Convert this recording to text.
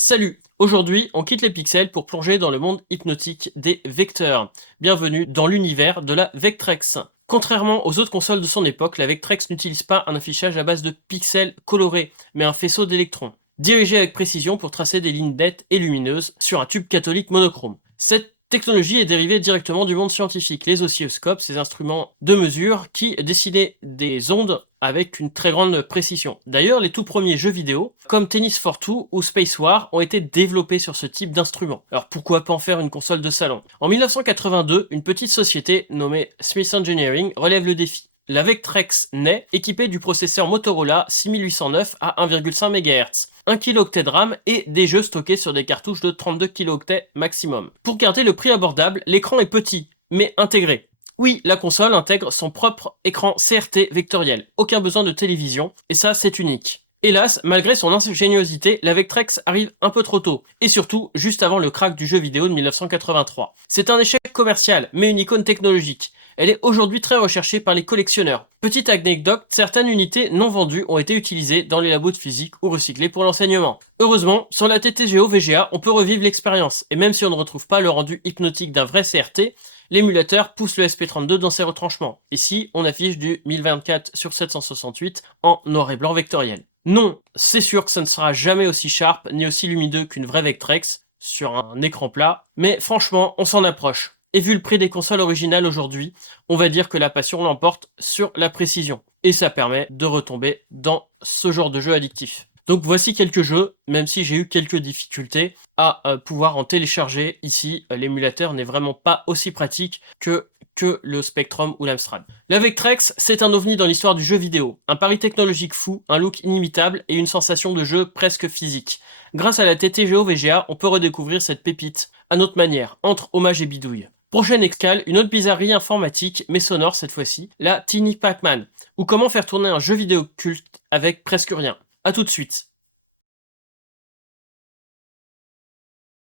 Salut! Aujourd'hui, on quitte les pixels pour plonger dans le monde hypnotique des vecteurs. Bienvenue dans l'univers de la Vectrex. Contrairement aux autres consoles de son époque, la Vectrex n'utilise pas un affichage à base de pixels colorés, mais un faisceau d'électrons, dirigé avec précision pour tracer des lignes nettes et lumineuses sur un tube cathodique monochrome. Cette technologie est dérivée directement du monde scientifique, les oscilloscopes, ces instruments de mesure qui dessinaient des ondes avec une très grande précision. D'ailleurs, les tout premiers jeux vidéo, comme Tennis for Two ou Space War, ont été développés sur ce type d'instrument. Alors pourquoi pas en faire une console de salon? En 1982, une petite société nommée Smith Engineering relève le défi. La Vectrex naît, équipée du processeur Motorola 6809 à 1,5 MHz, 1 kilo-octet de RAM et des jeux stockés sur des cartouches de 32 kilo-octets maximum. Pour garder le prix abordable, l'écran est petit, mais intégré. Oui, la console intègre son propre écran CRT vectoriel, aucun besoin de télévision, et ça c'est unique. Hélas, malgré son ingéniosité, la Vectrex arrive un peu trop tôt, et surtout juste avant le crack du jeu vidéo de 1983. C'est un échec commercial, mais une icône technologique. Elle est aujourd'hui très recherchée par les collectionneurs. Petite anecdote, certaines unités non vendues ont été utilisées dans les labos de physique ou recyclées pour l'enseignement. Heureusement, sur la TTGO VGA, on peut revivre l'expérience, et même si on ne retrouve pas le rendu hypnotique d'un vrai CRT, l'émulateur pousse le SP32 dans ses retranchements. Ici, on affiche du 1024 sur 768 en noir et blanc vectoriel. Non, c'est sûr que ça ne sera jamais aussi sharp ni aussi lumineux qu'une vraie Vectrex sur un écran plat, mais franchement, on s'en approche. Et vu le prix des consoles originales aujourd'hui, on va dire que la passion l'emporte sur la précision. Et ça permet de retomber dans ce genre de jeu addictif. Donc voici quelques jeux, même si j'ai eu quelques difficultés à pouvoir en télécharger. Ici, l'émulateur n'est vraiment pas aussi pratique que le Spectrum ou l'Amstrad. La Vectrex, c'est un ovni dans l'histoire du jeu vidéo. Un pari technologique fou, un look inimitable et une sensation de jeu presque physique. Grâce à la TTGO VGA, on peut redécouvrir cette pépite à notre manière, entre hommage et bidouille. Prochaine escale, une autre bizarrerie informatique, mais sonore cette fois-ci, la Tiny Pac-Man, ou comment faire tourner un jeu vidéo culte avec presque rien. A tout de suite.